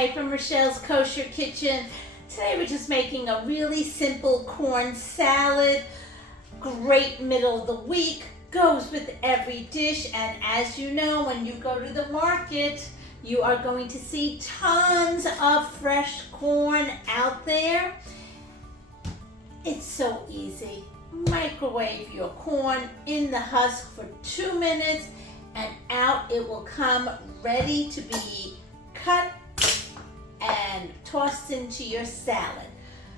Hi, from Rochelle's Kosher Kitchen. Today we're just making a really simple corn salad. Great middle of the week, goes with every dish, and as you know, when you go to the market, you are going to see tons of fresh corn out there. It's so easy. Microwave your corn in the husk for 2 minutes and out it will come ready to be cut and tossed into your salad.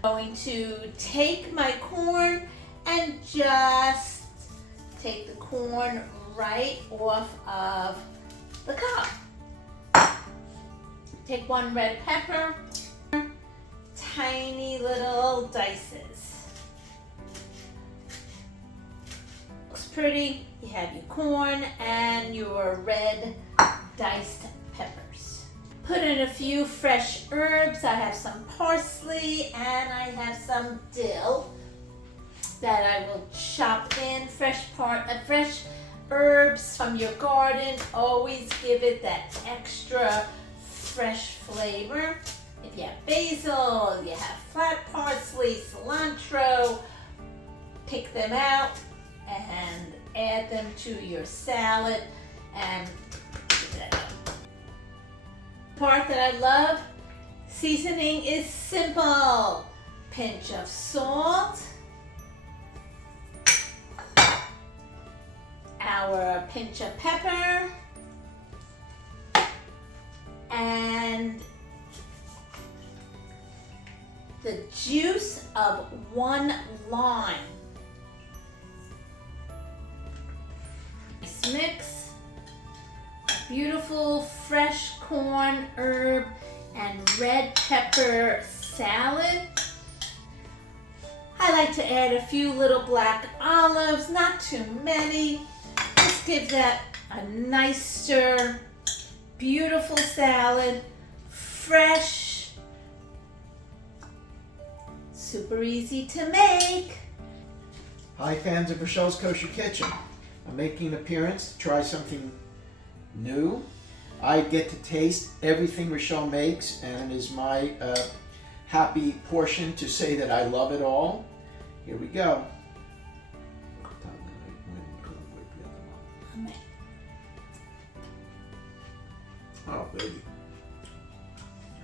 I'm going to take my corn and just take the corn right off of the cob. Take 1 red pepper, tiny little dices. Looks pretty. You have your corn and your red diced peppers. Put in a few fresh herbs. I have some parsley and I have some dill that I will chop in. Fresh herbs from your garden always give it that extra fresh flavor. If you have basil, you have flat parsley, cilantro, pick them out and add them to your salad and give that up. The part that I love, seasoning is simple. Pinch of salt, our pinch of pepper, and the juice of 1 lime. Nice mix. Beautiful fresh corn, herb, and red pepper salad. I like to add a few little black olives, not too many. Just give that a nice stir. Beautiful salad, fresh, super easy to make. Hi fans of Rochelle's Kosher Kitchen. I'm making an appearance to try something new. I get to taste everything Rochelle makes, and it is my happy portion to say that I love it all. Here we go. Oh baby.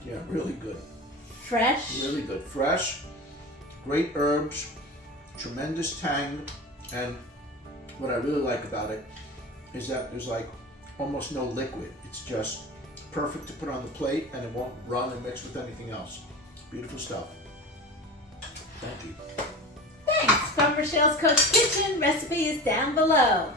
Yeah, really good. Fresh. Really good. Fresh, great herbs, tremendous tang, and what I really like about it is that there's like almost no liquid. It's just perfect to put on the plate and it won't run and mix with anything else. Beautiful stuff. Thank you. Thanks. From Rochelle's Kosher Kitchen, recipe is down below.